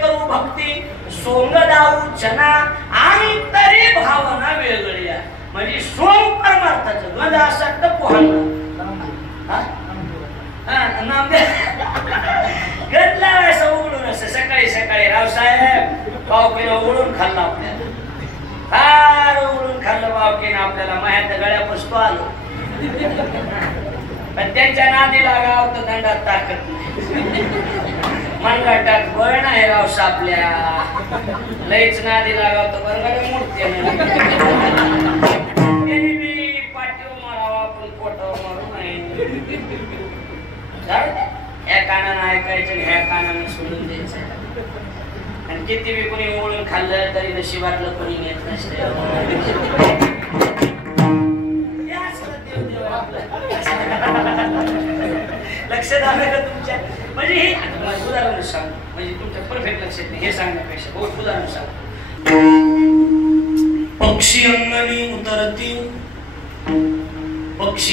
करू भक्ती सोंग दाऊ जना आणि तरी भावना वेगळी आहे. म्हणजे सोंग परमार्थाचं गंध असं तर पोहायला गंधला असं उघडून असं सकाळी सकाळी रावसाहेब पावकीनं उघडून खाल्लं आपल्याला फार उघडून खाल्लं पावकीनं आपल्याला मायाच्या गळ्या पुसतो आलो पण त्यांच्या नादी लागाव तर दंडात ताकद नाही मनगटात बळ नाही रावसा आपल्या लईच नादी लागाव तर बरगड मूर्ती पाठीव मारावा आपण पोटावर मारू नाही. ह्या कानानं ऐकायचं आणि ह्या कानानं सोडून द्यायचं. आणि किती बी कोणी ओळून खाल्लं तरी नशिबातलं कोणी नेत नसते. लक्षात आलं का तुमच्या? म्हणजे हे उदाहरण सांग म्हणजे तुमच्या परफेक्ट लक्षात नाही हे सांगण्यापेक्षा बहुत उदाहरण सांग. पक्षी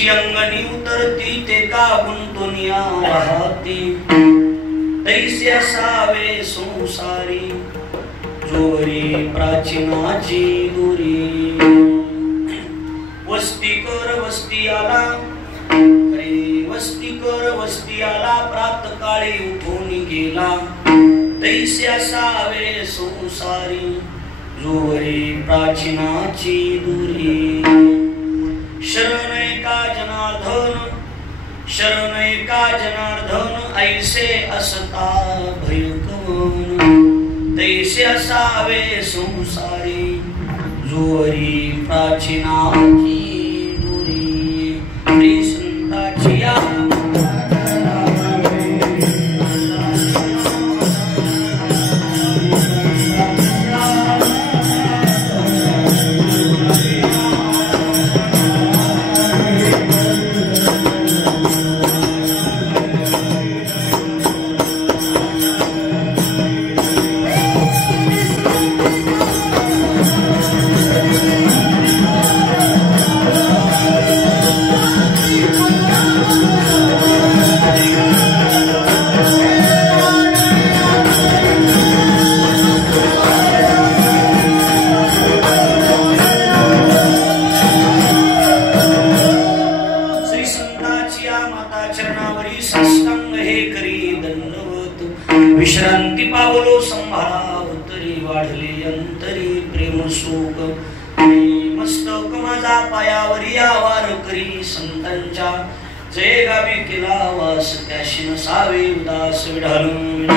अंगणी उतरती ते का गुंतुनिया राहती तैसे असावे संसारी जोरी प्राचीनाची दुरी. वस्ती कर वस्ती आला प्रातकाळी उठून गेला तैसे असावे संसारी जोरी प्राचीनाची दुरी. शरण एका जनार्दन ऐसे असता भयकवन तैसे असावे संसारी जोरी प्राचीनाची दुरी. श्री संताची विश्रांती पावलो संभाळा उतरी वाढले अंतरी प्रेम शोक. मस्तक माझा पायावरी आवार करी संतांच्या जय गावी केला वास त्याशी नसावे उदास विढालून.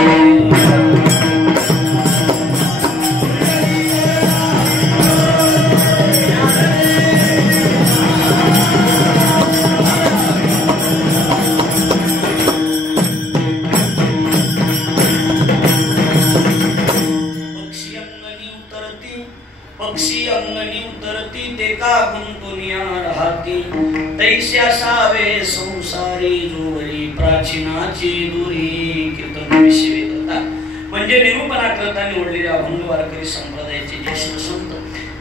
पक्षी अंगणी उतरती ते का गुंतुनिया राहती तैसे असावे संसारी जोरी प्राचीनाची दुरी. कीर्तन विषय करता म्हणजे निरूपणा करता निवडलेल्या अभंग वारकरी संप्रदायाचे ज्येष्ठ संत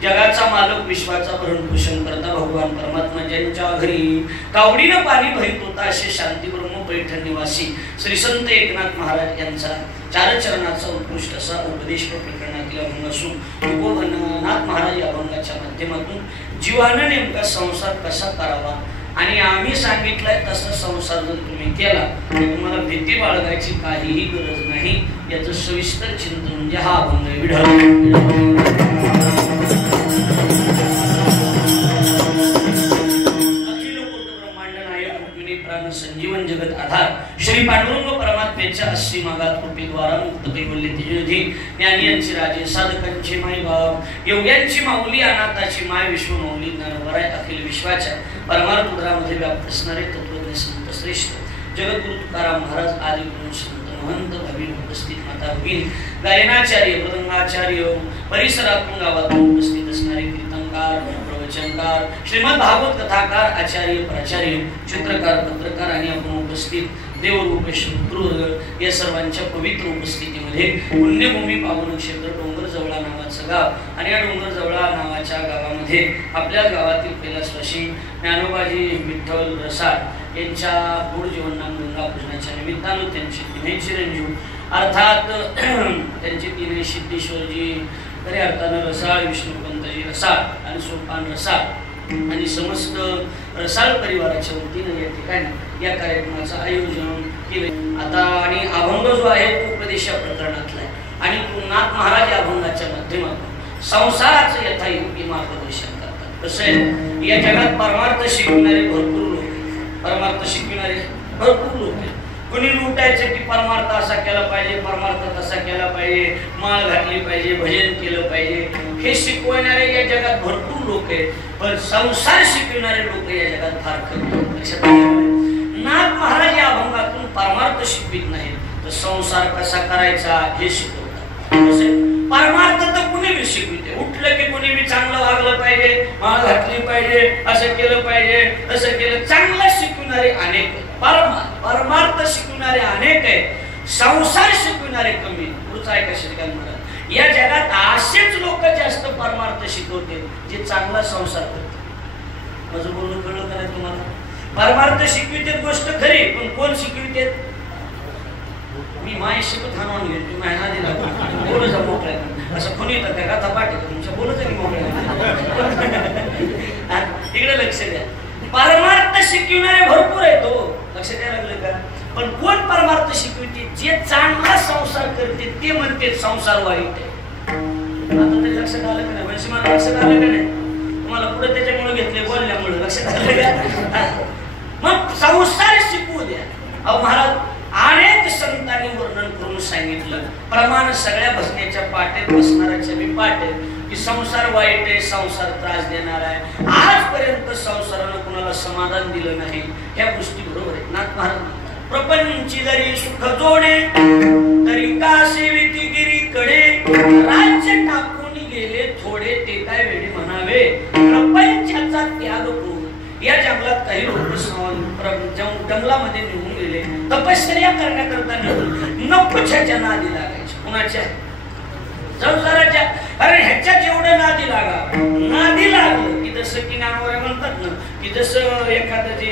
जगाचा मालक विश्वाचा भरणपोषण करता भगवान परमात्मा ज्यांच्या घरी कावडीनं पाणी भरीत होता असे शांती ब्रह्म पैठण निवासी श्री संत एकनाथ महाराज यांचा चारचरणाचा उत्कृष्ट असा उपदेश प्रकरणातील अभंग असून नाथ महाराज या अभंगाच्या माध्यमातून जीवानं नेमका संसार कसा करावा आणि आम्ही सांगितलंय तसा संसार जर तुम्ही केला तर तुम्हाला भीती बाळगायची काहीही गरज नाही याचं सविस्तर चिंतन म्हणजे हा अभंग विढळ. संजीवन जगत आधार श्री पांडुरंग परमात्म्याच्या अशी मागात कृपेद्वारा मुक्त कैवल्य तेजोनिधी ज्ञानियांचे राजे साधकांचे माई बाप योग्यांची माऊली अनाथाची माय विश्वमौली ज्ञानवराय अखिल विश्वाच्या परमार्थ उदरामध्ये व्याप्त असणारे तत्वज्ञ संत श्रेष्ठ जगद्गुरु तुकाराम महाराज आदी गुरु संत महंत भावी उपस्थित माता भगिनी गायनाचार्य मृदंगाचार्य परिसरातून गावातून उपस्थित असणारे कीर्तनकार प्रवचनकार श्रीमद भागवत कथाकार आचार्य प्राचार्य चित्रकार पत्रकार आणि आपण उपस्थित देवरूप शत्रुवर्ग या सर्वांच्या पवित्र उपस्थितीमध्ये पुण्यभूमी पावन क्षेत्र डोंगरजवळा नावाचं गाव आणि या डोंगरजवळा नावाच्या गावामध्ये आपल्या गावातील कैलासवासी ज्ञानोबाजी विठ्ठल रसाळ यांच्या गुढ जीवननाम गंगा पूजनाच्या निमित्तानं त्यांचे चिरंजीव अर्थात त्यांचे तीनही सिद्धेश्वरजी खऱ्या अर्थानं रसाळ, विष्णुपंतजी रसाळ आणि सोपान रसाळ आणि समस्त रसाळ परिवाराच्या वतीनं या ठिकाणी या कार्यक्रमाचं आयोजन केले. आता आणि अभंग जो आहे तो उपदेशा प्रकरणातला आहे आणि तो नाथ महाराज अभंगाच्या माध्यमातून संसाराचं यथायोग्य मार्गदर्शन करतात. कसं आहे, या जगात परमार्थ शिकविणारे भरपूर लोक आहेत, परमार्थ शिकविणारे भरपूर लोक आहेत. कोणी लुटायचं की परमार्थ असा केला पाहिजे, परमार्थ तसा केला पाहिजे, माळ घातली पाहिजे, भजन केलं पाहिजे, हे शिकवणारे या जगात भरपूर लोक आहेत. पण संसार शिकविणारे लोक या जगात फार कमी आहेत. लक्षात घ्या, नाथ महाराज या अभंगातून परमार्थ शिकवित नाहीत, तर संसार कसा करायचा हे शिकवतात. परमार्थ तर कुणी बी शिकविते, उठलं की कुणी बी चांगलं वागलं पाहिजे, माळ घातली पाहिजे, असं केलं पाहिजे, तसं केलं, चांगलं शिकविणारे अनेक आहेत. परमार्थ शिकविणारे अनेक आहेत, संसार शिकविणारे कमी. पुढचं आहे का श्रीकांत महाराज, या जगात असेच लोक जास्त परमार्थ शिकवते जे चांगला संसार करतात. माझं बोलणं कळलं का नाही तुम्हाला? परमार्थ शिकविते गोष्ट खरी, पण कोण शिकविते? मी माय शिकत हाणून घेतो, मी माय नादी लागतो, बोलच मोकळ्या असं कोणी येतं त्या गाथा पाठी तुमच्या बोलच की मोकळ्या. इकडे लक्ष द्या, परमार्थ शिकविणारे भरपूर आहेत, हो लक्ष द्यायला लागलं का? पण कोण परमार्थ शिकविते? जे चांगला संसार करते ते म्हणते संसार वाईट आहे. आता तरी लक्षात आलं का नाही? म्हणजे मला लक्षात आलं का नाही? तुम्हाला पुढे त्याच्यामुळे घेतले बोलल्यामुळे लक्षात आलं का? मग संसार शिकवू द्या. अहो महाराज, अनेक संतांनी वर्णन करून सांगितलं, प्रमाण सगळ्या बसण्याच्या पाटेत बसणाऱ्याच्या मी पाटेत, की संसार वाईट आहे, संसार त्रास देणार आहे. आजपर्यंत संसारानं कुणाला समाधान दिलं नाही, ह्या गोष्टी बरोबर आहेत. नाथ महाराज, प्रपंची जरी सुख जोडे तरी का सेविती गिरीकडे, राज्य टाकून गेले थोडे ते काय वेळी म्हणावे, प्रपंचाचा त्याग करून या जंगलात काही लोक जंगलामध्ये निघून गेले, तपश्चर्या करण्याकरता निघून नकोच्या नादी लागायचे. कुणाच्या? संसाराच्या. अरे ह्याच्या जेवढं नादी लागलं की जसं की नावावर म्हणतात ना, की जसं एखादं जे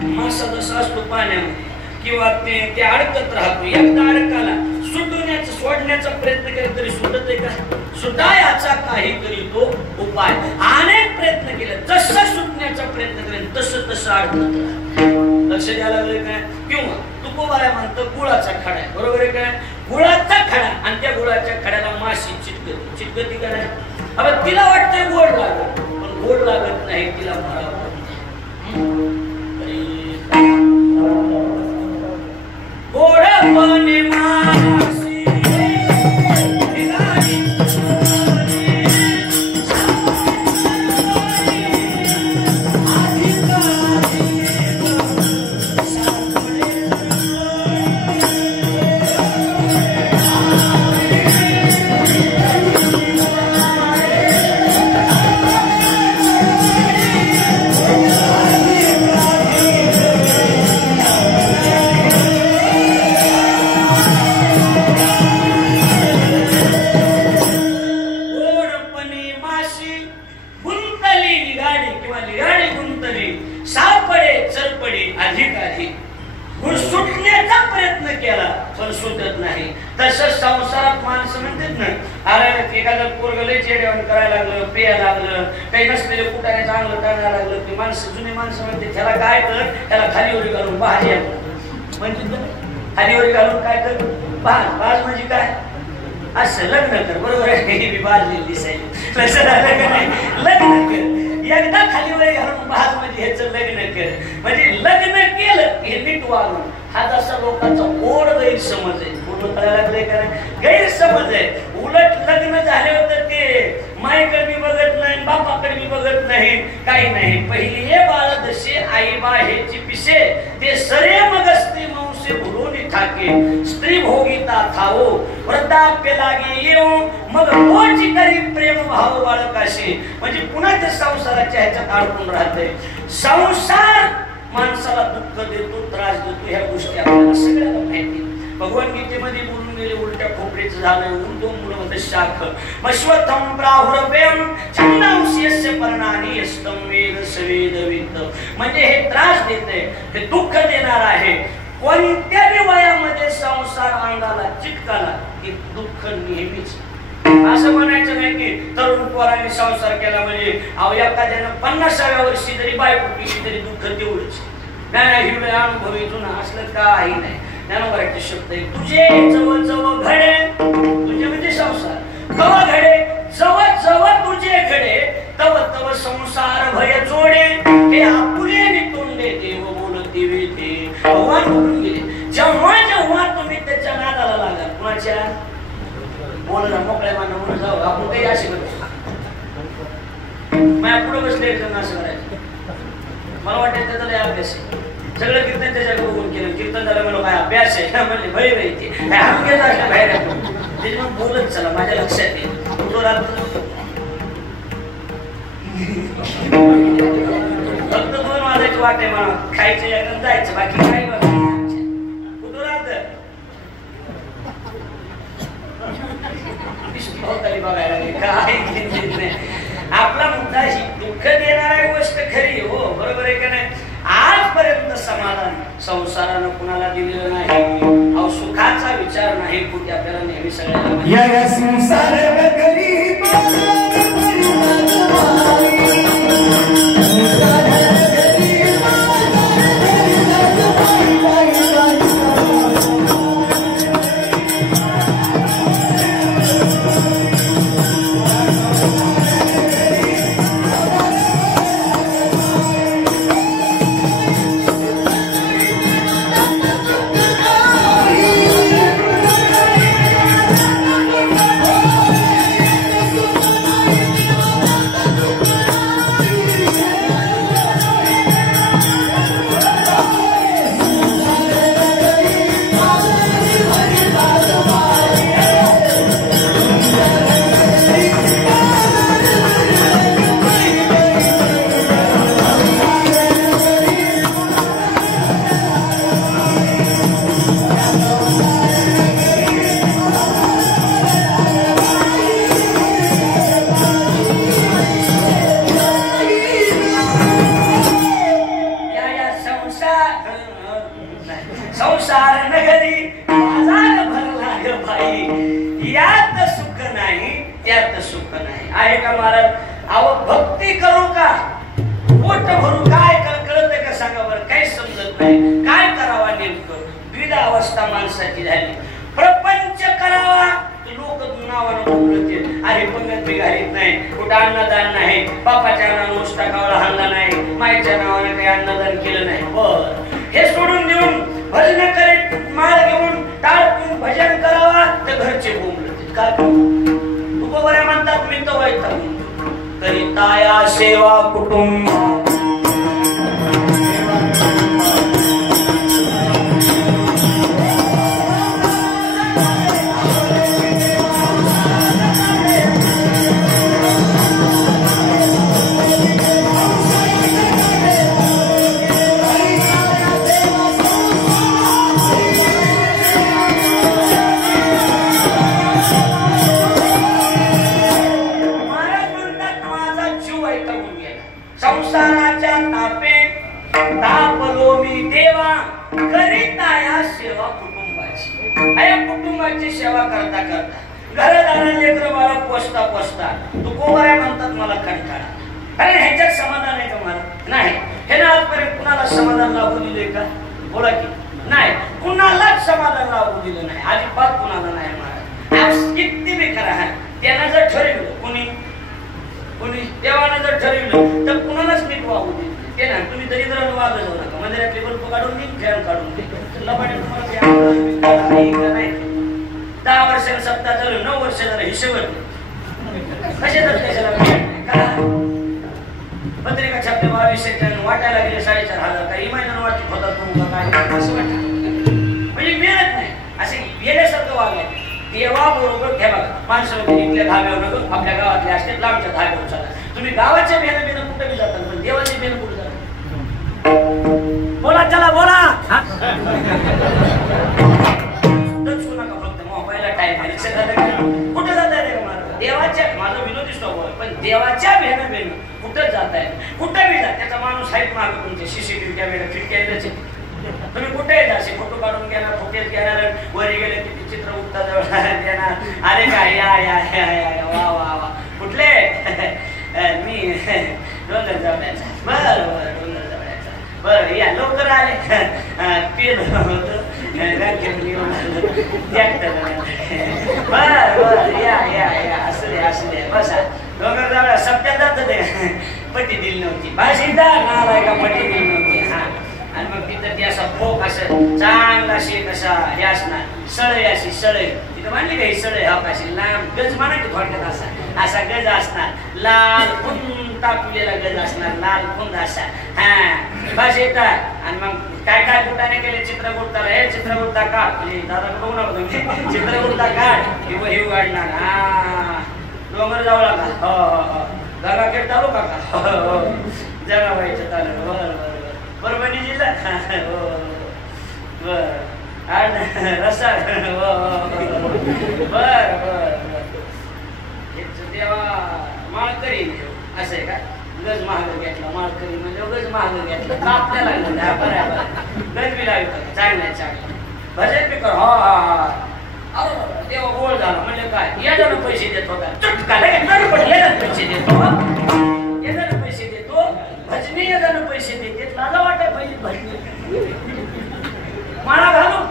मासा जसं असतो पाण्यामध्ये किंवा ते अडकत राहतो, एकदा अडकाला सोडण्याचा प्रयत्न केला तरी सुटत आहे का? सुटायचा काहीतरी तो उपाय. अनेक प्रयत्न केले, जसं सुटण्याचा प्रयत्न केला तसं अडकत राहत. लक्ष द्यायला लागले काय? किंवा तुकोबारा म्हणतं गुळाचा खडा आहे, बरोबर आहे काय? गुळाचा खडा आणि त्या गुळाच्या खड्याला माशी चिटकती का नाही? अब तिला वाटतंय गोड लागत, पण गोड लागत नाही, तिला मारावं. गोडपणे माशी खालीवर घालून काय कर? बाज म्हणजे काय? असं लग्न कर, बरोबर आहे? दिसायला लग्न कर, एकदा खालीवर घालून बाज म्हणजे ह्याचं लग्न कर, म्हणजे लग्न केलं हे नीट वागून. हा जसा लोकांचा ओढ गैरसमज आहे, पूर्ण कळायला लागलंय का? गैरसमज आहे. उलट लग्न झाल्यावर तर ते माईकडे मी बघत नाही, बापाकडे मी बघत नाही, काही नाही. पहिली हे बाळ दशे आई बा हेची पिसे, ते सरे मग स्त्री मांसे भरून ठाके, स्त्री भोगिता थावो वृद्धाप्य लागे येऊ, मग तोची करी प्रेम भाव बाळकाशी. म्हणजे पुन्हा ते संसाराच्या ह्याच्यात अडकून राहते. संसार माणसाला दुःख देतो, त्रास देतो, ह्या गोष्टी आपल्याला सगळ्याला माहिती. भगवान गीतेमध्ये बोलून गेले, उलट्या खोपडीचं झालं, उर्दोम मूलमध्ये शाख मश्वथम प्राहुरव्यम छंदांशीयस्य पर्णानि यस्तम वेद सवेद वित्त. म्हणजे हे त्रास देते, हे दुःख देणार आहे. कोणत्याही वयामध्ये संसार अंगाला चिटकाला की दुःख नेहमीच. असं म्हणायचं नाही की तरुण पोराने संसार केला म्हणजे एखाद्यानं 50व्या वर्षी जरी बायको केली तरी दुःख तेवढंच. नाही ही वेळ अनुभवी जुना असलं काही नाही. ज्ञानोबाचे शब्द आहे, तुझे जवळ जवळ घडे, तुझे म्हणजे संसार, कवा घडे जवळ जवळ तुझे घडे, तव तव संसार भय जोडे, हे आपुले नितोंडे देव बोलते वेते. भगवान बोलून गेले, जेव्हा जेव्हा तुम्ही त्याच्या नादाला लागाल, कुणाच्या बोलला मोकळ्या माना म्हणून जाऊ आपण काही असे करतो. माझ्या पुढे बसले असं करायचं. मला वाटतं त्याचा लय अभ्यास आहे. सगळं कीर्तन त्याच्याकडे बघून केलं. कीर्तन झालं म्हणून काय अभ्यास आहे म्हणजे भय माहिती बाहेर त्याच्या मग बोलत चला माझ्या लक्षात येईल. फक्त 2 वाजायची वाट आहे मला खायचं एकदम जायचं बाकी काही बघायला काय. आपला मुद्दा ही दुःख देणारी गोष्ट खरी हो, बरोबर आहे का नाही. आजपर्यंत समाधान संसारानं कुणाला दिलेलं नाही. अहो सुखाचा विचार नाही कुठे आपल्याला नेहमी सगळ्याला सेवा कुटुंब सेवा करता करता घरदाराला लेकर बाळा पोचता पोचता तुकोबऱ्या म्हणतात मला कंटाळा. अरे ह्याच्यात समाधान आहे का मला? नाही. हे ना आजपर्यंत कुणाला समाधान लाभू दिले का? बोला की नाही. कुणालाच समाधान लाभू दिलं नाही. अजिबात कुणाला नाही महाराज. किती बी करा त्यानं जर ठरवलं कुणी देवानं जर ठरवलं तर कुणालाच नीट वागू दिलं ते ना. तुम्ही दरिद्रानं वागत जाऊ नका. मंदिरातले बल्ब काढून देईन फॅन काढून देईन लबाडे तुम्हाला नाही. 10 वर्षाला सप्ताह झालं 9 वर्ष झालं हिशेवर कशाच कशाला का पत्रिका छापते 2200 वाटायला गेले 4500 काही मैदान वाटत होता तो काय असं वाटत म्हणजे मिळत नाही. असे येण्यासारखं वागलं तेव्हा बरोबर घ्या बघा. माणसं इथल्या धाब्यावर आपल्या गावातले असते लांबच्या धाब्यावर चाला. तुम्ही गावाच्या बेनं कुठे बी जातात पण देवाच्या बेनं कुठे जातात? बोला चला बोला कुठं जात आहे देवाच्या. माझा विनोदी स्वभाव पण देवाच्या भेनं कुठं जात आहे कुठं बी जात त्याचा माणूस आहेत मागे तुमचे CCTV कॅमेरा खिडक्या तुम्ही कुठे येत असे फोटो काढून घेणार, फुटेज घेणार, वरी गेले की चित्र उठता जवळ देणार. अरे काय या या या या वा वा वा. कुठले? मी डोंगर जवळचा. बरं बरं डोंगर जवळचा. बरं या लवकर आले. पेल होतं बर बर या या या असू दे असू दे बसा. डोंगर जवळ सप्त्यात जात ते पट्टी दिली नव्हती. भाषीदार नाव आहे का पट्टी दिली नव्हती. हा आणि मग तिथं ती असा फोक असं चांगला अशी कसा हे असणार सळई अशी सळई तिथं मानली काही सळई हा अशी लांब गज म्हणायची थोडक्यात असा असा गज असणार लाल खून तापलेला गज असणार लाल खून असा. हा बस येतात आणि मग काय काय कुठाने केले चित्रगुप्ताला हे चित्रगुप्ता काढ म्हणजे दादा बघू नका तुम्ही चित्रगुप्ता काढ किंवा हे वाढणार. हा डोंगर जवळ का हो हो हो गंगाखेड तालुका का हो हो जगाबाईच्या तालुका बरं बरं परभणी जिल्हा हो बर आणि रसाळ हो बर बर देवा माळकरी असं आहे का गज महाग घेतला माळकरी म्हणजे गज महाग घेतला कापल्या लागला बऱ्या गज बी लागला चांगला चांगला भजन बी कर. हा हा अरे देवा गोळ झाला म्हणजे काय याच्यानं पैसे देतो का चटका पैसे देतो याच्यानं पैसे देतो भजनी याच्यानं पैसे देते लाला वाटाय पाहिजे भजनी माळा घालू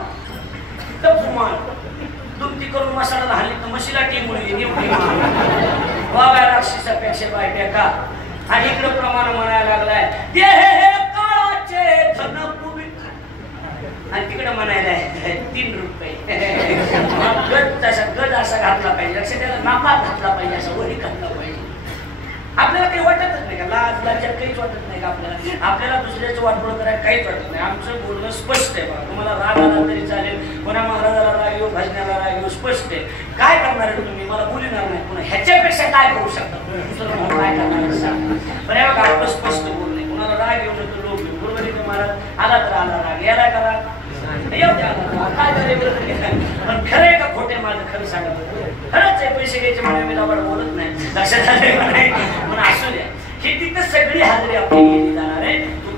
टप्पू माळ दुमती करून मसाला हल्ली तर मशीला टिंगुळी निवडी वागा राक्षसापेक्षा बाय का. आणि इकडं प्रमाण म्हणायला लागलाय ते हे काळाचे धन आणि तिकडे म्हणायला 3 रुपये. गज तसा गज असा घातला पाहिजे लक्ष त्याला नापात घातला पाहिजे असा वरी घातला पाहिजे. आपल्याला काही वाटतच नाही का लाज लाजात काहीच वाटत नाही का आपल्याला दुसऱ्याचं वाटोळं करायला काहीच वाटत नाही. आमचं बोलणं स्पष्ट आहे बघा. तुम्हाला राग आला तरी चालेल कोणा महाराजाला राग येऊ भजनाला राग येऊ स्पष्ट आहे. काय करणार आहे तुम्ही मला बोलणार नाही पुन्हा ह्याच्यापेक्षा काय करू शकता दुसरं म्हणून काय करणार सांग. पण हे बघा आपलं स्पष्ट बोलणे कोणाला राग येऊ शकतो लोक बरोबर महाराज आला तर आला राग याला करा काय पण खरं आहे का खोटे माझं खरं सांगा खरंच आहे. पैसे घ्यायचे म्हणून मी दाबाड बोलत नाही लक्षात आले पण असू द्या ही तिथं सगळी हाजरी आपली गेली जाणार आहे. तू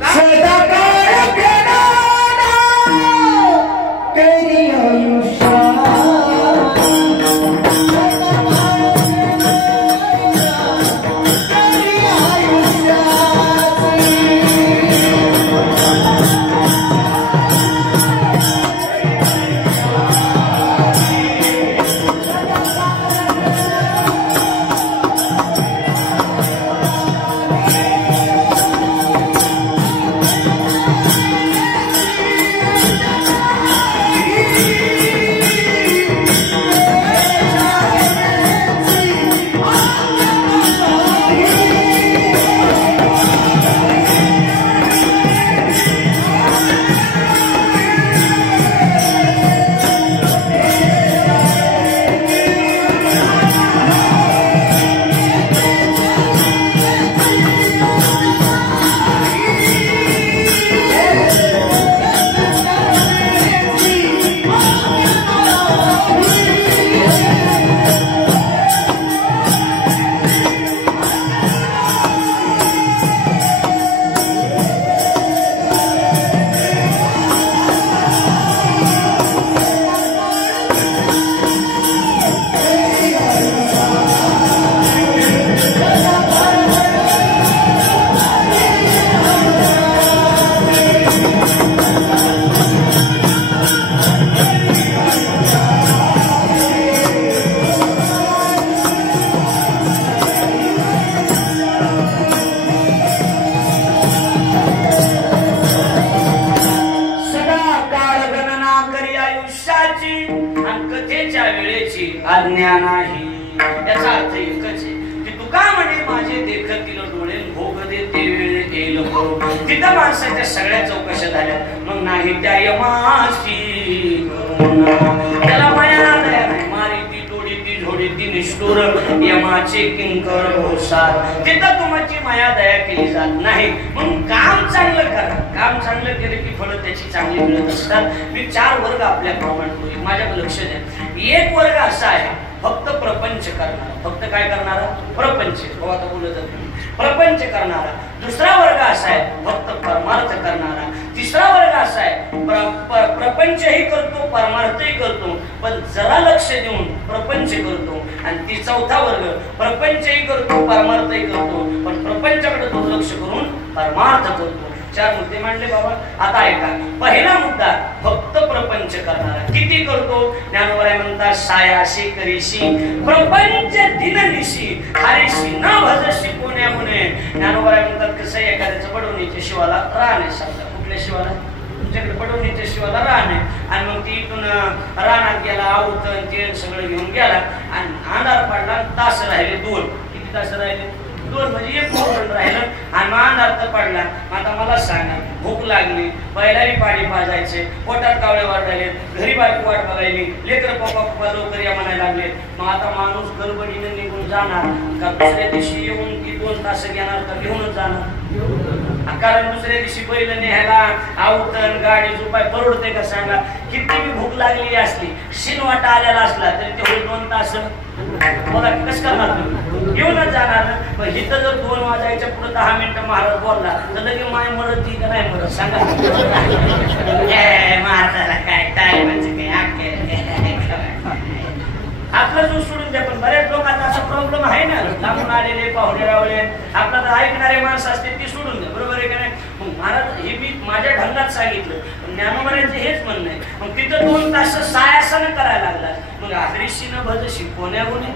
आज्ञा नाही याचा अर्थ एकच आहे की तुका म्हणे माझे देखतील डोळे भोग देते वेळ येईल तिथं माणसाच्या सगळ्या चौकशा झाल्या मग नाही त्या यमाची त्याला माया नाही मारी ती तोडी ती झोडी ती निष्ठुर यमाचे किंकर घोषार तिथं तुमची माया दया केली जात नाही. मग काम चांगलं करा काम चांगलं केलं की फळं त्याची चांगली मिळत असतात. मी 4 वर्ग आपल्या प्रमाणे माझ्याकडे लक्ष द्या. एक वर्ग असा आहे फक्त प्रपंच करणारा फक्त काय करणारा प्रपंच आता बोलत प्रपंच करणारा. दुसरा वर्ग असा आहे फक्त परमार्थ करणारा. तिसरा वर्ग असा आहे प्रपंचही करतो परमार्थही करतो पण जरा लक्ष देऊन प्रपंच करतो. आणि ती चौथा वर्ग प्रपंचही करतो परमार्थही करतो पण प्रपंचाकडे दुर्लक्ष करून परमार्थ करतो. 4 मुद्दे मांडले बाबा. आता ऐका. पहिला मुद्दा फक्त प्रपंच करणारा किती करतो. ज्ञानोबराय म्हणतात सायाशी करीशी प्रपंच दिननिशी हरीशी न भजशी कोण्या मुने. ज्ञानोबराय म्हणतात कसं एखाद्याचं पडवणीच्या शिवाला राहणे समजा. कुठल्या शिवाला. तुमच्याकडे पडवणीच्या शिवाला राहणे आणि मग ती इथून रानात गेला आवत ते सगळं घेऊन गेला आणि अंधार पडला. तास राहिले 2. किती तास राहिले 2 म्हणजे 1 मोरण राहिलं आणि मग अंधार पडला. आता मला सांगा भूक लागली बैलाही पाणी पाजायचे पोटात कावळे वाढायले घरी बायको वाट बघायली लेकर पप्पा पप्पा लवकर या म्हणायला लागले. मग आता माणूस गडबडीने निघून जाणार का दुसऱ्या दिवशी येऊन ती 2 तास घेणार का घेऊनच जाणार. कारण दुसऱ्या दिवशी बैल न्यायला आवतन गाडी झोपाय परवडते का सांगा. किती भूक लागली असली शिनवाटा आलेला असला तरी ते 2 तास बघा कसं करणार तुम्ही येऊनच जाणार. मग इथं जर 2 वाजायच्या पुढे 10 मिनिटं महाराज बोलला तर लगे माय मरत ती का नाही मरत सांगा. महाराजाला काय टायमाचं काय आपलं जो सोडून द्या. पण बऱ्याच लोकांचा असा प्रॉब्लेम आहे ना लांबून आलेले पाहुणे रावले आपला तर ऐकणारे माणसं असते ती सोडून द्या. बरोबर आहे का नाही. मग महाराज हे मी माझ्या ढंगात सांगितलं ज्ञानोबरायांचं हेच म्हणणं आहे. मग तिथं 2 तास सायासानं करायला लागला. मग आदरीशी न भजशी कोण्या गुणे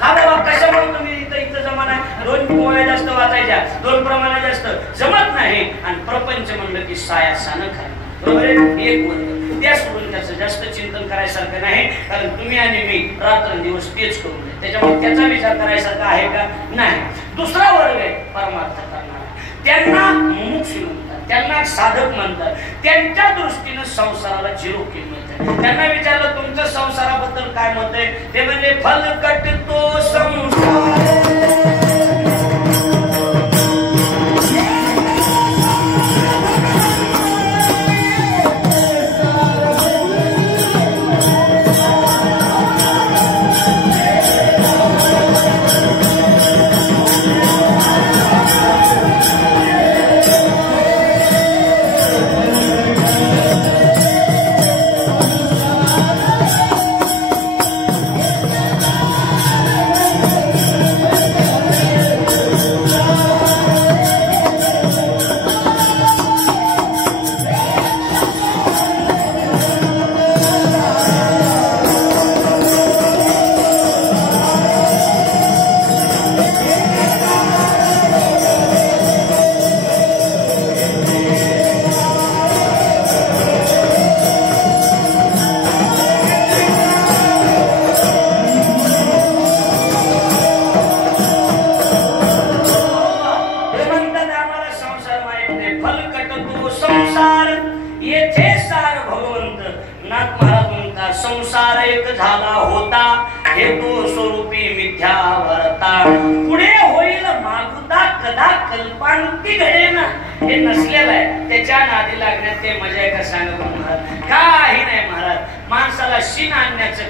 का बाबा कशामुळे तुम्ही इथं जमाना 2 पोळ्या जास्त वाचायच्या 2 प्रमाणात जास्त जमत नाही आणि प्रपंच म्हणलं की सायासानं करा. बरोबर आहे. एक वर्ग त्या सोडून त्याचं जास्त चिंतन करायसारखं नाही. कारण तुम्ही आणि मी रात्रंदिवस तेच करू नये त्याच्यामुळे त्याचा विचार करायसारखा आहे का नाही. दुसरा वर्ग आहे परमार्थ करणारा. त्यांना मुमुक्षु म्हणतात त्यांना साधक म्हणतात. त्यांच्या दृष्टीनं संसाराला 0 किंमत आहे. त्यांना विचारलं तुमचं संसाराबद्दल काय मत आहे ते म्हणजे फलकट तो संसार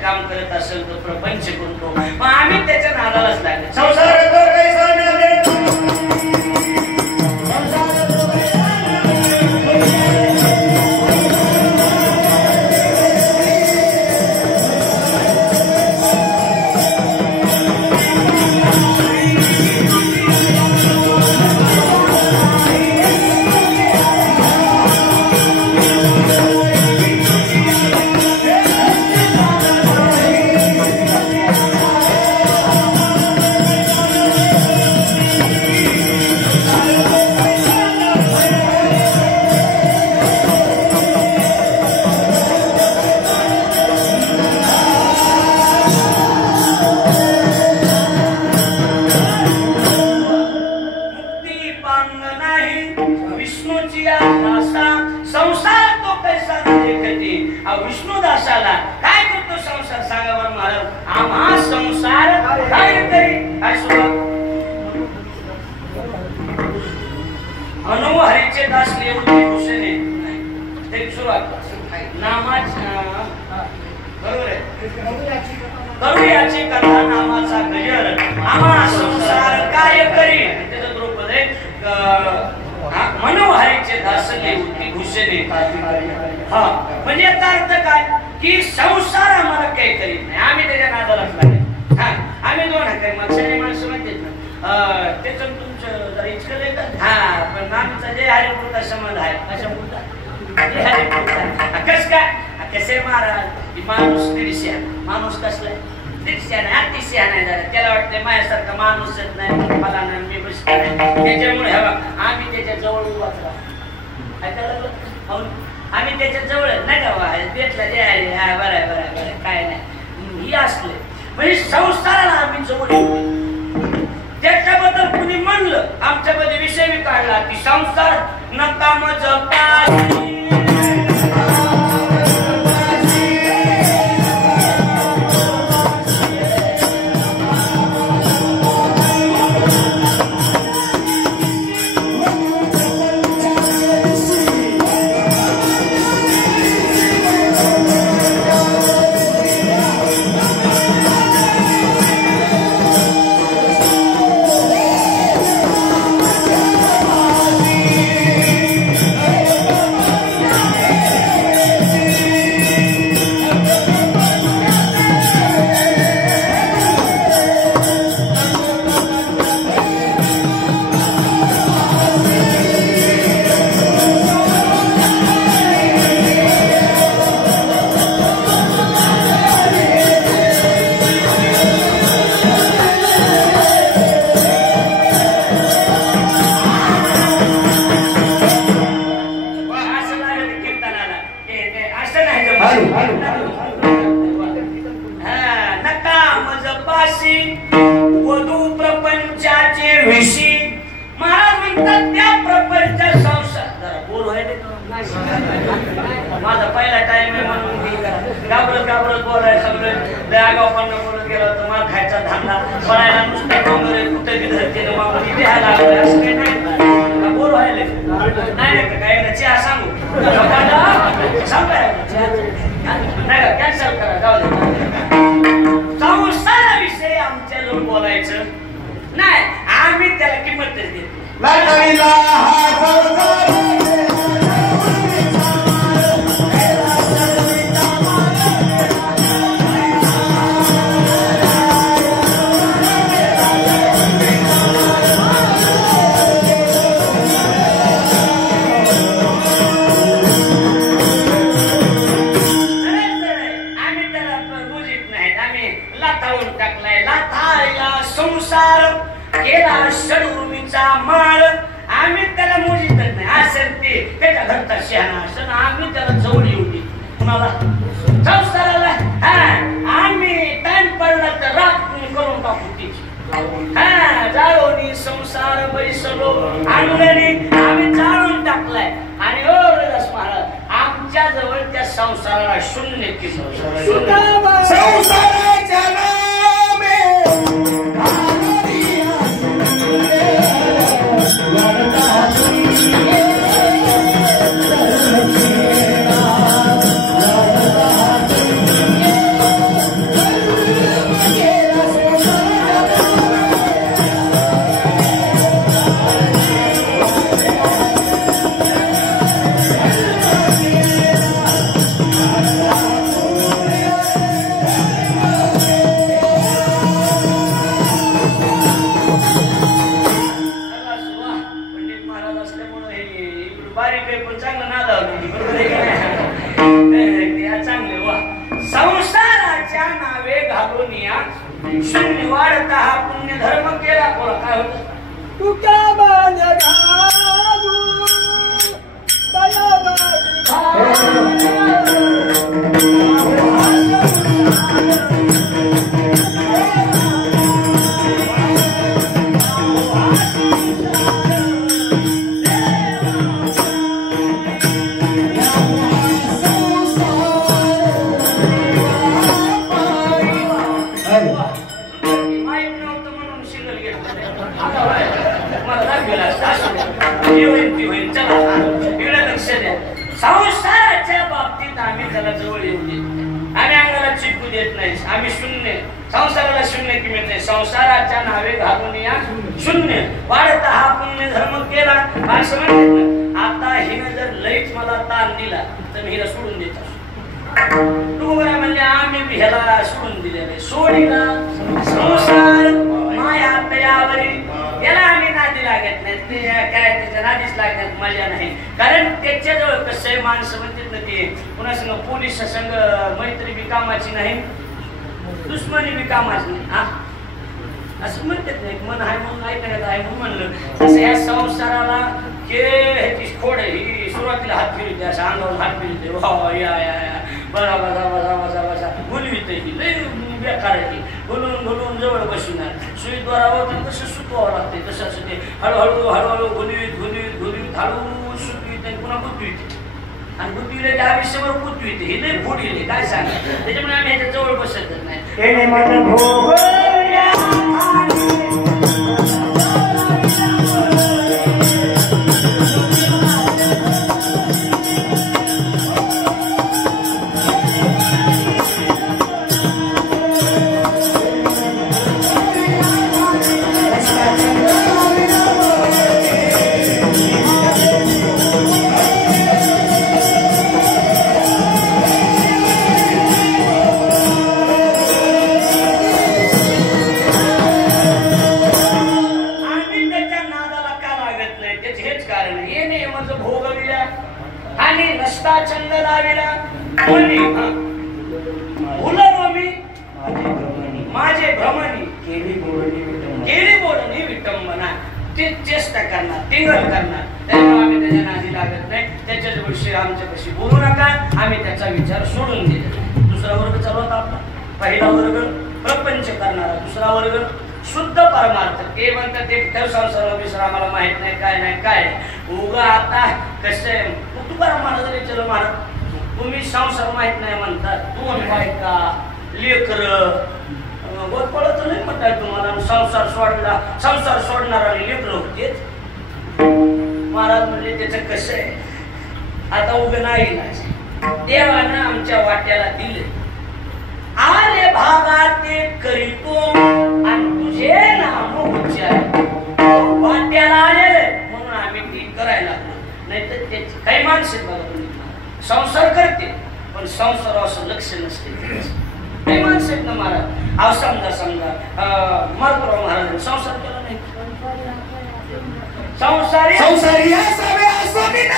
काम करत असेल तर प्रपंच करतो. मग आम्ही त्याच्या नादालाच लागले. संसार विष्णुदासाला काय करतो संसार सांगा बरं महाराज. आम्हा संसार काय तरी काय सुरुवात मनोहरीचे दास लेवटी हुसेने ते सुरुवात नामाचा बरोबर आहे. करुयाची कथा नामाचा गजर आम्हा संसार काय करी त्याचं द्रुपद आहे. मनोहरीचे दास लेवटी हुसेन हा म्हणजे याचा अर्थ काय की संसार आम्हाला काही करीत नाही, आम्ही त्याच्या नादालाच लागले. हा आम्ही दोन हात माणसाने माणसं म्हणतात ना त्याचं तुमचं जरा इचकल आहे का. हा पण आमचा जय हरिपुरता समाज आहे. अशा बोलता जय हरिपुरता कस काय कसे महाराज माणूस दीडशे माणूस कसलाय दीडशे नाही अतिशय नाही झाला. त्याला वाटतं माझ्यासारखा माणूसच नाही मला नाही मी बस त्याच्यामुळे हवा आम्ही त्याच्या जवळ उभाच राहतो. आम्ही त्याच्या जवळ नाही का भेटला जे आहे हा बरं आहे बरं आहे बरं काय नाही ही असले म्हणजे संसाराला आम्ही जवळ येतो. त्याच्याबद्दल कुणी म्हणलं आमच्यामध्ये विषय मी काढला की संसार नकाम जपासी वधू प्रपंचाचे विषी महाराज म्हणतात त्या प्रपंच संसार बोल माझा पहिला टाइम आहे म्हणून घाबरत बोलायला सगळं आगावपणा बोलत गेलो तर मला खायचा धांदा पळायला नुसतं डोंगर कुठे बी धरते लिहायला लागलं असं काही नाही बोल व्हायला नाही काय चहा सांगू सांगाय नाही का कॅन्सल करा जाऊ दे. संसाराविषयी आमच्या जवळ बोलायचं नाही आम्ही त्याला किंमतच देतो. संसार केला षडूर्मीचा माळ आम्ही त्याला मोजित नाही असेल ते त्याच्या घरचा शहाणा असं आम्ही त्याला जवळ येऊ दे कुणाला संसाराला आम्ही टाइम पडला तर रात करून टाकू तिची जाळवणी संसार बैसलो अंगणी आम्ही जाळून टाकलाय आणि ओ रस महाराज आमच्या जवळ त्या संसाराला शून्य किंमत संसाराच्या संसाराच्या नावे घालून या शून्य वाढता हा पुण्य धर्म केला कोला काय होत तू क्या बांध घालू संसाराच्या बाबतीत आम्ही त्याला जवळ येऊ दे आम्ही अंगाला चिपकू देत नाही. आम्ही शून्य, संसाराला शून्य किंमत नाही. संसाराच्या नावे घालून या शून्य वाढत हा पुण्य धर्म केला. माणसं म्हणतात ना, आता हिनं जर लईच मला ताण दिला तर मी हिला सोडून देत असतो. तू बरं म्हणजे आम्ही ह्याला सोडून दिलेलं आहे. सोडीला संसार माया तयावरी याला आम्ही नादी लागत नाही. ते काय त्याच्या नादीच लागण्यात मजा नाही. कारण त्याच्याजवळ कसं आहे, माणसं म्हणतात ना ते पुन्हा संग पोलीस संघ मैत्री बी कामाची नाही, दुश्मनी बी कामाची नाही. हा असं म्हणतात नाही, मन आहे म्हणून ऐकण्यात आहे म्हणून म्हणलं. तसं या संसाराला हे ह्याची खोड आहे. ही सुरुवातीला हात फिरते, असं अंगावर हात फिरते, वा या या या बसा बसा बसा बसा बसा बोलवित ही लय बेकार आहे. बोलून बोलून जवळ बसणार सुईद्वारावर कसं सुटवावं लागते तसं असं ते हळूहळू हळूहळू घुलवीत घुलवीत घुलवीत हळू सुटवीत आणि पुन्हा गुंतवित आणि गुंतविले त्या आयुष्यावर गुंतविते. हे लय फोडीले काय सांगा. त्याच्यामुळे आम्ही ह्याच्या जवळ बसतच नाही. छंद लाविला माझे भ्रमणी केली बोलणी विटंबना. ते चेष्टा करणार, टिंगल करणार. त्यामुळे आम्ही त्याच्या नादी लागत नाही. त्याच्याजवळ श्रीरामच्या कशी बोलू नका. आम्ही त्याचा विचार सोडून दिला. दुसरा वर्ग चालू होता आपला. पहिला वर्ग प्रपंच करणारा, दुसरा वर्ग शुद्ध परमार्थ. ते म्हणतात ते संसार विसर आम्हाला माहित नाही काय नाही काय उगा. आता कसं आहे, तुकाराम महाराज चलो महाराज तुम्ही संसार माहित नाही म्हणतात. दोन बायका लेकर गोत पडत नाही म्हणतात तुम्हाला. संसार सोडला, संसार सोडणारा लेकर होते. महाराज म्हणजे त्याचं कसं आहे, आता उभं नाही देवानं आमच्या वाट्याला दिले. आले भागात ते करीतो आणि तुझे नाम उच्चार वाट्याला आलेले म्हणून आम्ही ती करायला लागलो. नाही तर त्याची काही माणसं बघा तुम्ही संसार करते पण संसार असं लक्ष नसते. काही माणसं आहेत ना महाराज. अहो समजा समजा मारुतीराव महाराज संसार केला नाही. संसारी संसारी असावे असं मी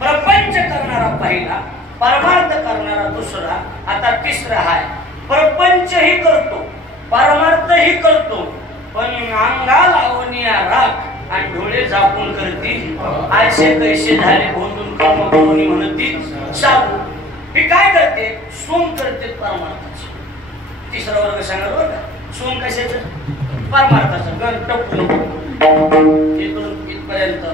प्रपंच करणारा पहिला, परमार्थ करणारा दुसरा, आता तिसरा आहे. प्रपंचही करतो, परमार्थही करतो, पण अंगा लावणीया राख आणि डोळे झाकून करती. आयसे कैसे झाले भोंदून कर्म करून म्हणती साधू. ही काय करते? सोम करते परमार्थाचं. तिसरा वर्ग सांगा बरं का. सोम कशाचं? परमार्थाचं. गण टपून इथून इथपर्यंत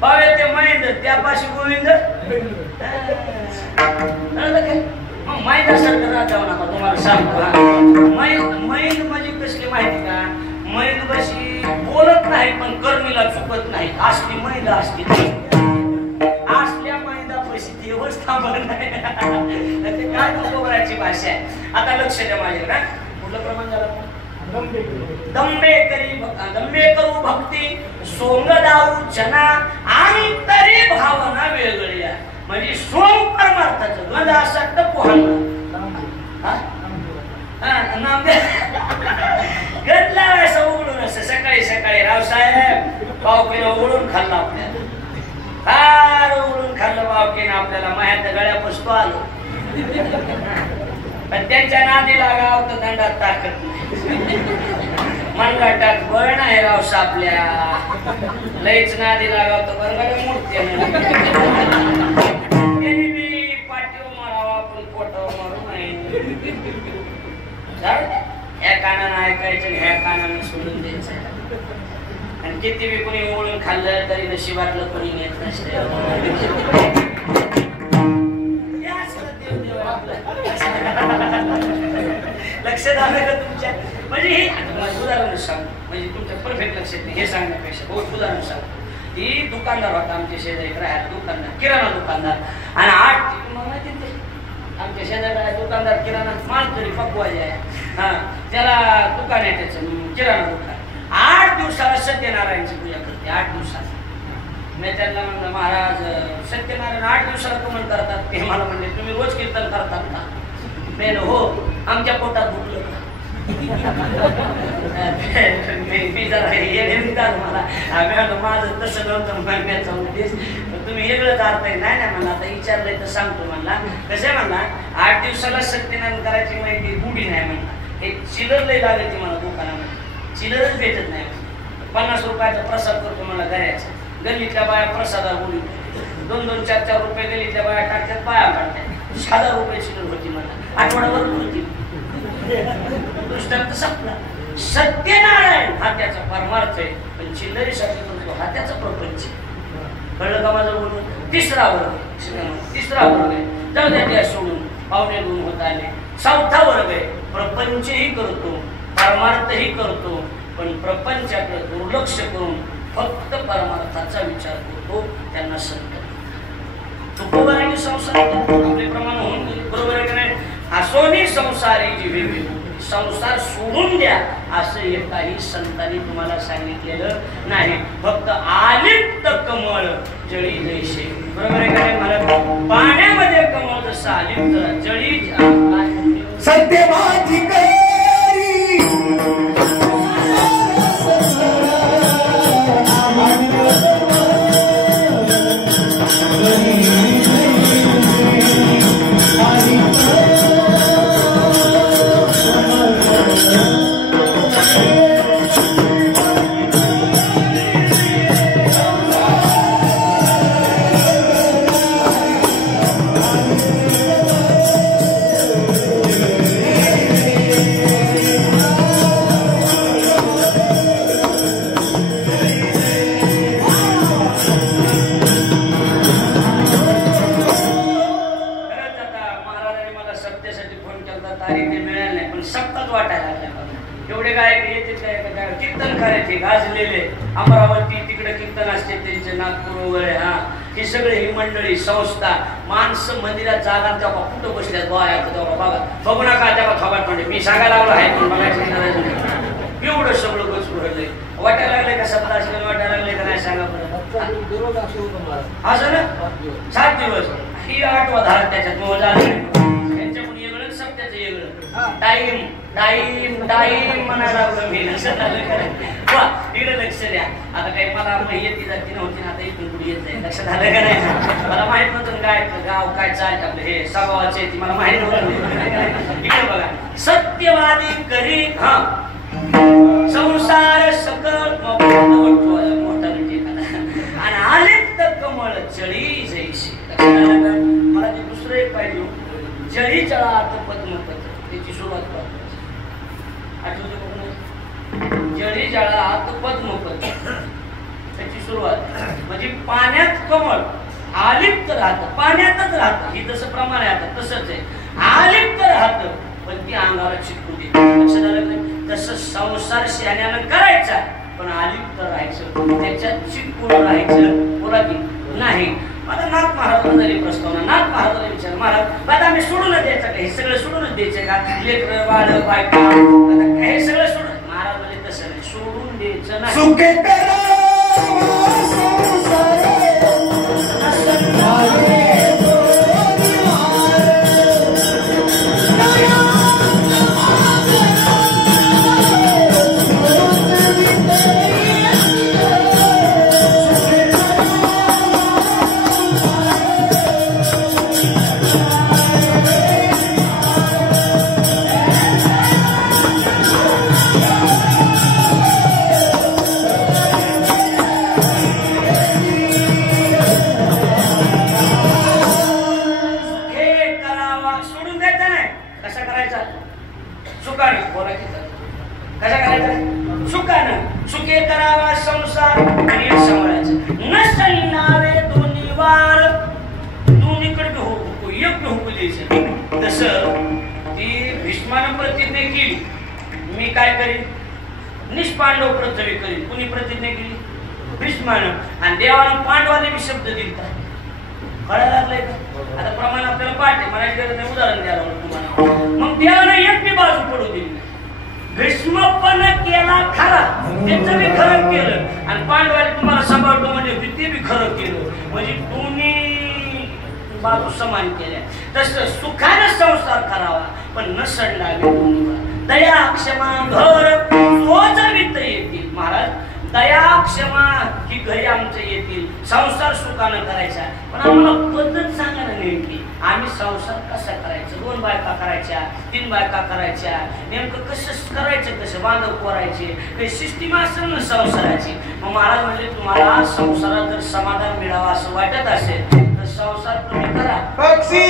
पावे ते मैंद त्यापाशी गोविंद मग मैदासारखं राहता नका तुम्हाला सांगतो. मैद म्हणजे कसली माहिती का? मैद बशी बोलत नाही पण कर्मीला चुकत नाही असली मैदा असते. असल्या मैदापाशी देवच थांबत नाही. ते काय बरोबराची भाषा आहे. आता लक्ष द्या माझ्याकडे. कुठलं प्रमाण झालं? दंबे करू भक्ती सोंग दाऊ जना आणि तरी भावना वेगळी आहे. म्हणजे सोंग परमार्थाचं गंध असा टपोहन गदला असं उघडून असं सकाळी सकाळी रावसाहेब पावकीनं उघडून खाल्लं आपल्याला. फार उघडून खाल्लं पावकीनं आपल्याला. माह्या गळ्या पसतो आलो पण त्यांच्या नादी लागाव तर दंडात ताकद नाही. मनगटात बळ नाही रावसा आपल्या. लईच नादी लागाव तर बरगड मूर्ती त्यांनी मी पाठीवर मारावा पण पोटावर मारू नाही. ह्या कानानं ऐकायचं ह्या कानानं सोडून द्यायचं. आणि किती बी कोणी ओळून खाल्लं तरी नशिबातलं कोणी नेत नसते. लक्षात आलं का तुमच्या? म्हणजे हे उदाहरण सांग म्हणजे तुमच्या परफेक्ट लक्षात नाही हे सांगण्यापेक्षा बहुत उदाहरण सांग. ही दुकानदार होता आमच्या शेजारी राहायला. दुकानदार किराणा दुकानदार आणि 8 आमच्या शेजारी दुकानदार किराणा माल तरी पकवायचे आहे. हा त्याला दुकान आहे त्याचं किराणा दुकान. 8 दिवसाला सत्यनारायणची पूजा करते. 8 दिवसाला मी त्यांना म्हणलं महाराज सत्यनारायण 8 दिवसाला कमन करतात? ते मला म्हणले तुम्ही रोज कीर्तन करतात का? मी हो आमच्या पोटात भुकलं. मी जरा मला माझं तसं नव्हतं म्हणण्याचा उद्देश. तुम्ही वेगळंच अर्थ आहे. नाही नाही म्हणला आता विचारलंय तर सांगतो म्हणला. कसं म्हणला 8 दिवसाला सत्यनारायण करायची माहिती गुढी नाही म्हणला. हे चिलर लई लागायची मला दुकानामध्ये. चिलरच भेटत नाही. 50 रुपयाचा प्रसाद करतो मला घराचा. गल्लीतल्या बाया प्रसादा गुढी 2-2, 4-4 रुपये गल्लीतल्या बाया टाकतात बाया काढतात. 1000 रुपये चिलर होती मला. आठवड्यावर होती. दृष्टांत संपला. सत्यनारायण हा त्याचा परमार्थ आहे पण चिल्लरीसाठी म्हणतो हा त्याचा प्रपंच. कळलं का माझं बोलून? तिसरा वर्ग आहे. जाऊ द्या त्या सोडून पावणे 2 होत आले. 4था वर्ग आहे. प्रपंचही करतो परमार्थही करतो पण प्रपंचाकडे दुर्लक्ष करून फक्त परमार्थाचा विचार करतो. त्यांना संत तुकोबारांनी संसार आपले प्रमाण होऊन गेले. बरोबर आहे का नाही? असोनी संसारी जीवे संसार सोडून द्या असं एकाही संतांनी तुम्हाला सांगितलेलं नाही. फक्त आलिप्त कमळ जळी जैसे. बरोबर आहे का नाही? मला पाण्यामध्ये कमळ जसं आलिप्त जळी सत्यवादी गाजलेले अमरावती तिकडे कीर्तन असते त्यांचे नागपूर वगैरे. हा हे सगळे ही मंडळी संस्था माणसं मंदिरात जागा त्या कुठं बसल्यात बाया बघा बघू नका त्या थोबात म्हणजे मी सांगायला लागलो आहे पण बघायचं एवढं सगळं गोष्ट घडलंय. वाटायला लागलंय का सत्ता असलं वाटायला लागलंय का नाही सांगा बरं. असं ना 7 दिवस ही 8वा धारा त्याच्यात मग झालं. त्यांच्याकडून वेगळं सत्याचं वेगळं. टाईम टाईम टाईम म्हणायला लागलं मी. लक्षात आलं का? इकडे लक्ष द्या. आता काही मला येते जाती नव्हती ना आता इथून पुढे येत आहे. लक्षात आलं का नाही? मला माहित नव्हतं काय गाव काय चालत आपलं हे सभावाचे ती मला माहित नव्हतं. इकडे बघा सत्यवादी करी हा संसार सकल मोठा आणि आलिप्त कमळ जळी जैशी. मला ते दुसरं एक पाहिजे जळी जळात पद्मपत्र त्याची सुरुवात करतो. आठवते बघून जळी जळात पद्मपत्र त्याची सुरुवात. म्हणजे पाण्यात कमळ आलिप्त राहतं, पाण्यातच राहतं. ही जसं प्रमाण आहे आता तसंच आहे, आलिप्त राहतं पण ती अंगाला चिटकू देते. लक्षात आलं नाही? तसं संसार शहाण्यानं करायचा पण आलिप्त राहायचं, त्याच्यात चिटकून राहायचं बोला की नाही. आता नाथ महाराजांना झाली प्रस्तावना. नाथ महाराजांना विचार, महाराज आता आम्ही सोडूनच द्यायचं का? हे सगळं सोडूनच द्यायचं का? लेकरं बाळ बायका आता हे सगळं सोडून? महाराज म्हणजे तसं नाही, सोडून द्यायचं नाही. सुखे करावा संसार आणि सांभाळायचं नसताना नावे दोन्ही वार दोन्हीकडे होऊ योग्य होऊ द्यायचं. तसं ती भीष्मानं प्रतिज्ञा केली, मी काय करीन? निष्पांडव पृथ्वी करीन. कुणी प्रतिज्ञा केली? भीष्मानं. आणि देवानं पांडवाने बी शब्द दिलता. कळायला लागलंय का? आता प्रमाण आपल्याला पाठ आहे, म्हणायची गरज नाही, उदाहरण द्यायला तुम्हाला. मग देवानं एक बी बाजू पडू दिली. भीष्मपण केला खरा, त्याचं बी खरं केलं आणि पांडवाने तुम्हाला सांभाळतो म्हणजे ते बी खरं केलं. म्हणजे दोन्ही बाजू समान केल्या. तसं सुखानं संसार करावा पण न सडलावे दया क्षमा घर तोच वित्त येतील. महाराज दया क्षमा ही घरी आमचं येतील, संसार सुखानं करायचा. पण आम्हाला पद्धत सांगा ना नेमकी, आम्ही संसार कसा करायचा? 2 बायका करायच्या, 3 बायका करायच्या, नेमकं कसं करायचं? कसं बांधव पोरायचे? काही सिस्टीम असेल ना संसाराची. मग महाराज म्हणजे तुम्हाला संसारात जर समाधान मिळावं असं वाटत असेल तर संसार तुम्ही करा. पक्षी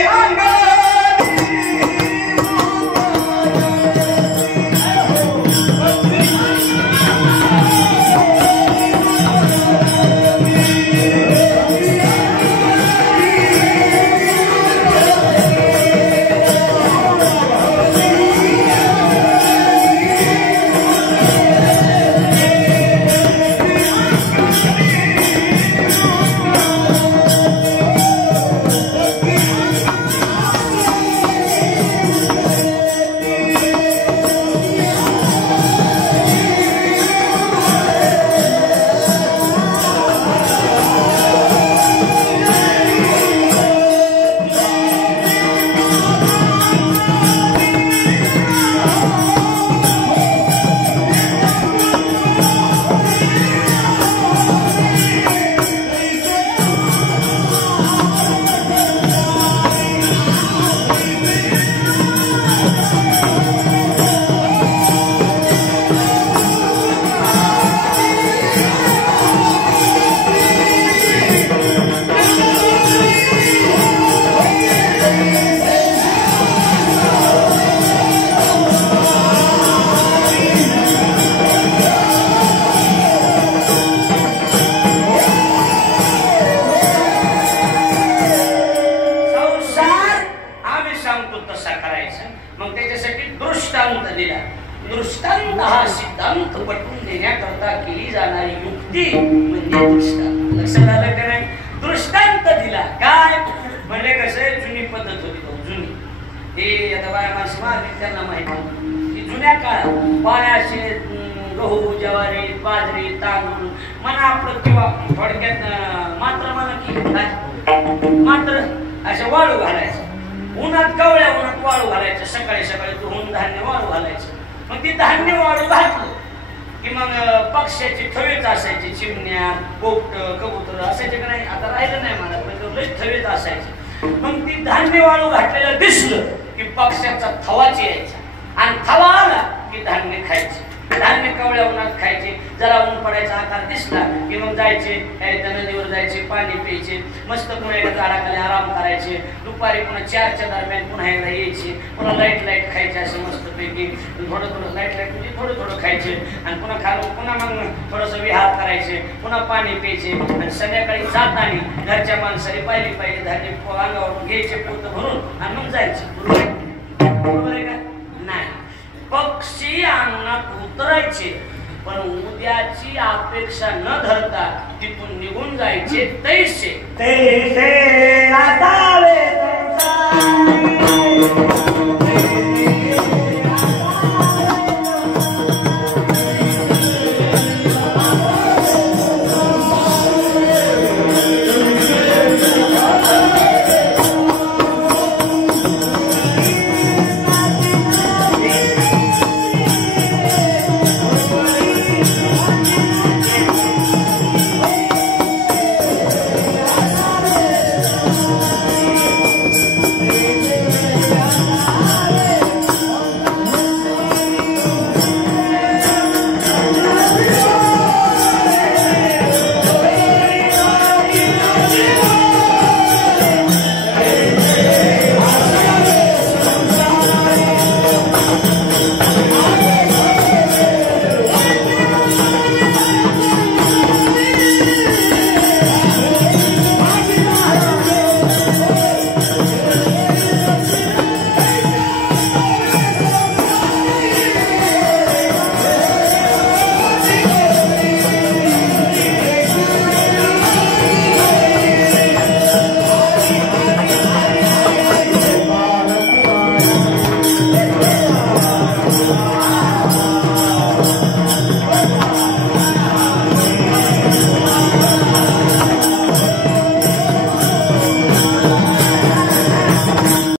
दृष्टांत हा सिद्धांत पटवून देण्याकरता केली जाणारी युक्ती म्हणजे दृष्टांत. लक्षात आलं का नाही? दृष्टांत दिला काय म्हणजे कसं जुनी पद्धत होती, जुनी हे आता बाया माणसं मारली त्यांना माहिती की जुन्या काळात बायाचे गहू ज्वारी बाजरी तांदूळ म्हणा आपलं किंवा थोडक्यात मात्र म्हणा की मात्र अशा वाळू घालायचं, उन्हात कवळ्या उन्हात वाळू घालायचं, सकाळी सकाळी धुवून धान्य वाळू घालायचं. मग ती धान्य वाळू घातलं की मग पक्ष्याची थवेच असायची, चिमण्या पोपट कबूतर असायचे का नाही? आता राहिलं नाही मला, पण लई थवेच असायचे. मग ती धान्य वाळू घातलेलं दिसलं की पक्ष्याचा थवाच यायचा आणि थवा आला की धान्य खायचं. धान्य कवळ्या उन्हात खायचे. जरा ऊन पडायचा आकार दिसला की मग जायचे त्या नदीवर जायचे, पाणी प्यायचे, मस्त पुन्हा एका झाडाखाली आराम करायचे. दुपारी पुन्हा 4च्या दरम्यान पुन्हा एकदा यायचे, पुन्हा लाईट खायचे. असं मस्त पैकी थोडं लाईट म्हणजे थोडं खायचे आणि पुन्हा खालून पुन्हा मग थोडंसं विहार करायचे, पुन्हा पाणी प्यायचे. आणि संध्याकाळी जाताना घरच्या माणसाने पाहिजे धान्य अंगावरून घ्यायचे पोतं भरून आणि मग जायचे. बरोबर आहे का? नाही, पक्षी अंगणात उतरायचे पण उद्याची अपेक्षा न धरता तिथून निघून जायचे. तैसे असावे